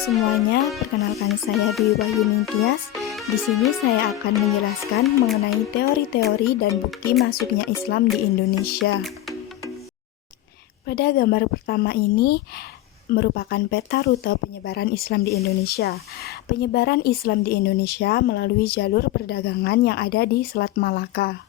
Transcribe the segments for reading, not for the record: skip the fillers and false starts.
semuanya, perkenalkan saya Dwi Wahyuni Tias. Di sini saya akan menjelaskan mengenai teori-teori dan bukti masuknya Islam di Indonesia. Pada gambar pertama ini merupakan peta rute penyebaran Islam di Indonesia. Penyebaran Islam di Indonesia melalui jalur perdagangan yang ada di Selat Malaka.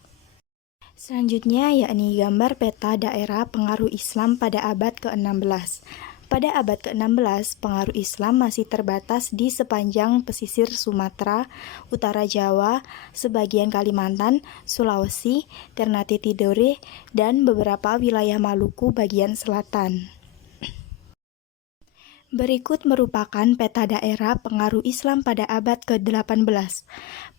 Selanjutnya yakni gambar peta daerah pengaruh Islam pada abad ke-16. Pada abad ke-16, pengaruh Islam masih terbatas di sepanjang pesisir Sumatera, utara Jawa, sebagian Kalimantan, Sulawesi, Ternate Tidore, dan beberapa wilayah Maluku bagian selatan. Berikut merupakan peta daerah pengaruh Islam pada abad ke-18.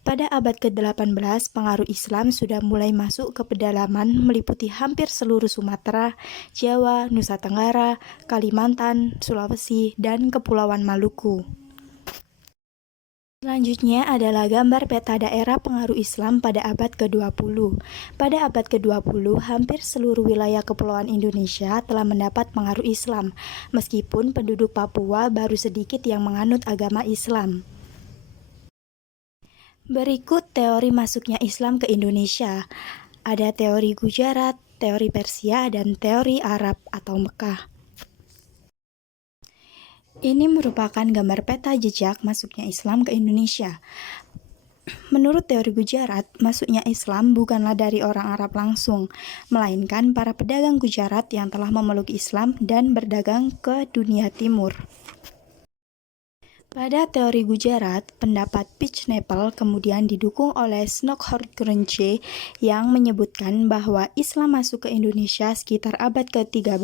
Pada abad ke-18, pengaruh Islam sudah mulai masuk ke pedalaman meliputi hampir seluruh Sumatera, Jawa, Nusa Tenggara, Kalimantan, Sulawesi, dan Kepulauan Maluku. Selanjutnya adalah gambar peta daerah pengaruh Islam pada abad ke-20. Pada abad ke-20, hampir seluruh wilayah Kepulauan Indonesia telah mendapat pengaruh Islam, meskipun penduduk Papua baru sedikit yang menganut agama Islam. Berikut teori masuknya Islam ke Indonesia. Ada teori Gujarat, teori Persia, dan teori Arab atau Mekah. Ini merupakan gambar peta jejak masuknya Islam ke Indonesia. Menurut teori Gujarat, masuknya Islam bukanlah dari orang Arab langsung, melainkan para pedagang Gujarat yang telah memeluk Islam dan berdagang ke dunia timur. Pada teori Gujarat, pendapat Pitch-Nepal kemudian didukung oleh Snokkhorn-Grunche yang menyebutkan bahwa Islam masuk ke Indonesia sekitar abad ke-13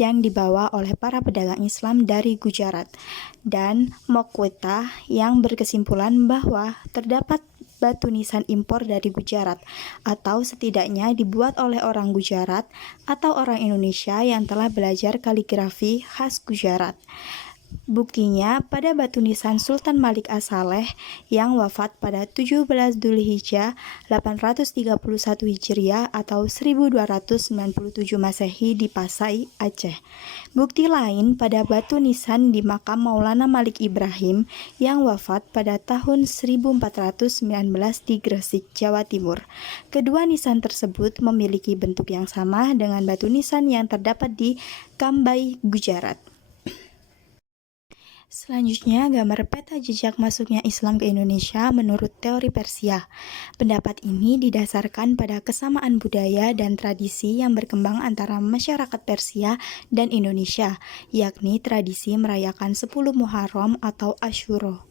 yang dibawa oleh para pedagang Islam dari Gujarat, dan Mokweta yang berkesimpulan bahwa terdapat batu nisan impor dari Gujarat, atau setidaknya dibuat oleh orang Gujarat atau orang Indonesia yang telah belajar kaligrafi khas Gujarat. Buktinya pada batu nisan Sultan Malik As-Saleh yang wafat pada 17 Dzulhijjah 831 Hijriah atau 1297 Masehi di Pasai, Aceh. Bukti lain pada batu nisan di makam Maulana Malik Ibrahim yang wafat pada tahun 1419 di Gresik, Jawa Timur. Kedua nisan tersebut memiliki bentuk yang sama dengan batu nisan yang terdapat di Kambai, Gujarat. Selanjutnya, gambar peta jejak masuknya Islam ke Indonesia menurut teori Persia. Pendapat ini didasarkan pada kesamaan budaya dan tradisi yang berkembang antara masyarakat Persia dan Indonesia, yakni tradisi merayakan 10 Muharram atau Asyura.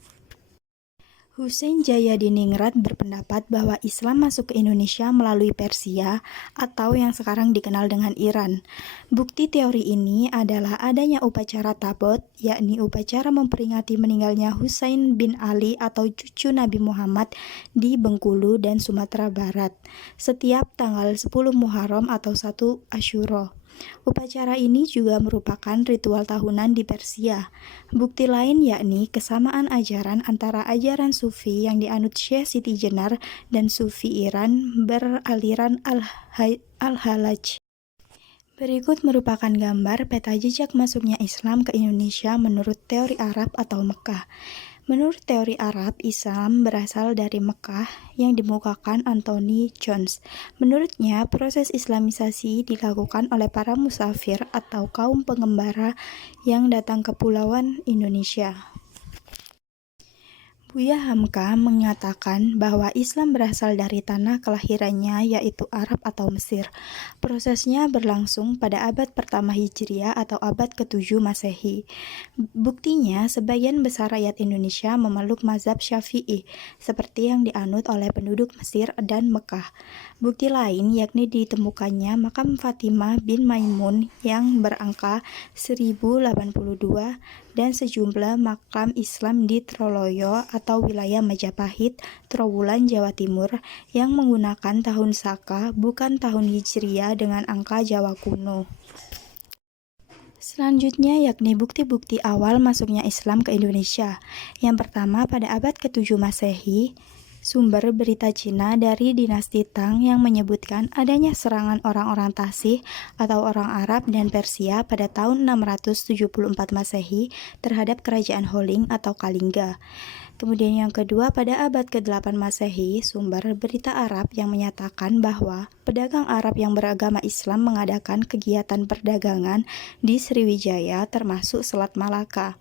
Hussein Jayadiningrat berpendapat bahwa Islam masuk ke Indonesia melalui Persia atau yang sekarang dikenal dengan Iran. Bukti teori ini adalah adanya upacara Tabot, yakni upacara memperingati meninggalnya Husain bin Ali atau cucu Nabi Muhammad di Bengkulu dan Sumatera Barat, setiap tanggal 10 Muharram atau 1 Asyura. Upacara ini juga merupakan ritual tahunan di Persia. Bukti lain yakni kesamaan ajaran antara ajaran Sufi yang dianut Syekh Siti Jenar dan Sufi Iran beraliran Al-Halaj. Berikut merupakan gambar peta jejak masuknya Islam ke Indonesia menurut teori Arab atau Mekah. Menurut teori Arab, Islam berasal dari Mekah yang dimukakan Anthony Jones. Menurutnya, proses Islamisasi dilakukan oleh para musafir atau kaum pengembara yang datang ke Kepulauan Indonesia. Buya Hamka mengatakan bahwa Islam berasal dari tanah kelahirannya yaitu Arab atau Mesir. Prosesnya berlangsung pada abad pertama Hijriah atau abad ke-7 Masehi. Buktinya, sebagian besar rakyat Indonesia memeluk mazhab Syafi'i, seperti yang dianut oleh penduduk Mesir dan Mekah. Bukti lain yakni ditemukannya makam Fatimah bin Maimun yang berangka 1082 dan sejumlah makam Islam di Troloyo atau wilayah Majapahit, Trowulan, Jawa Timur yang menggunakan tahun Saka bukan tahun Hijriah dengan angka Jawa kuno. Selanjutnya yakni bukti-bukti awal masuknya Islam ke Indonesia. Yang pertama pada abad ke-7 Masehi, Sumber berita Cina dari dinasti Tang yang menyebutkan adanya serangan orang-orang Tasih atau orang Arab dan Persia pada tahun 674 Masehi terhadap kerajaan Holing atau Kalingga. Kemudian yang kedua, pada abad ke-8 Masehi, sumber berita Arab yang menyatakan bahwa pedagang Arab yang beragama Islam mengadakan kegiatan perdagangan di Sriwijaya termasuk Selat Malaka.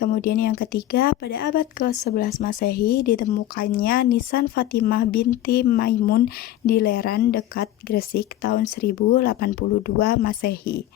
Kemudian yang ketiga, pada abad ke-11 Masehi ditemukannya nisan Fatimah binti Maimun di Leran dekat Gresik tahun 1082 Masehi.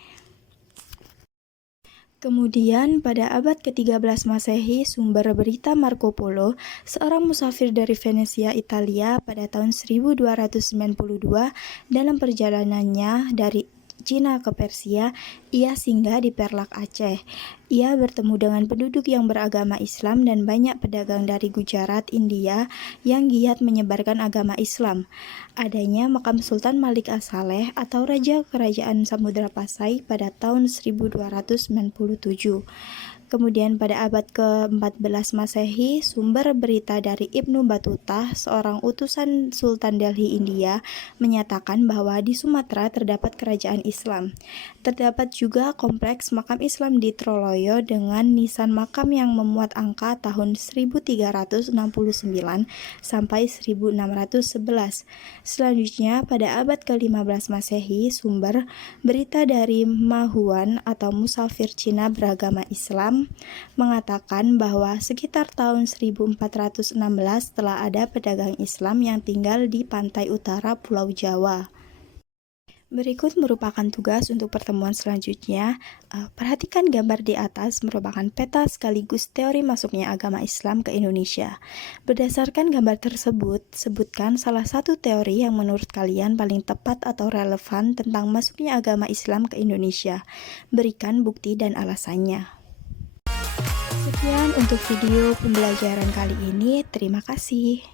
Kemudian, pada abad ke-13 Masehi, sumber berita Marco Polo, seorang musafir dari Venesia, Italia pada tahun 1292, dalam perjalanannya dari Cina ke Persia, ia singgah di Perlak, Aceh. Ia bertemu dengan penduduk yang beragama Islam dan banyak pedagang dari Gujarat, India, yang giat menyebarkan agama Islam. Adanya makam Sultan Malik As-Saleh atau Raja Kerajaan Samudra Pasai pada tahun 1297. Kemudian pada abad ke-14 Masehi, sumber berita dari Ibnu Battuta, seorang utusan Sultan Delhi, India, menyatakan bahwa di Sumatera terdapat kerajaan Islam. Terdapat juga kompleks makam Islam di Troloyo dengan nisan makam yang memuat angka tahun 1369 sampai 1611. Selanjutnya, pada abad ke-15 Masehi, sumber berita dari Mahuan atau musafir Cina beragama Islam mengatakan bahwa sekitar tahun 1416 telah ada pedagang Islam yang tinggal di pantai utara Pulau Jawa. Berikut merupakan tugas untuk pertemuan selanjutnya. Perhatikan gambar di atas merupakan peta sekaligus teori masuknya agama Islam ke Indonesia. Berdasarkan gambar tersebut, sebutkan salah satu teori yang menurut kalian paling tepat atau relevan tentang masuknya agama Islam ke Indonesia. Berikan bukti dan alasannya. Sekian untuk video pembelajaran kali ini. Terima kasih.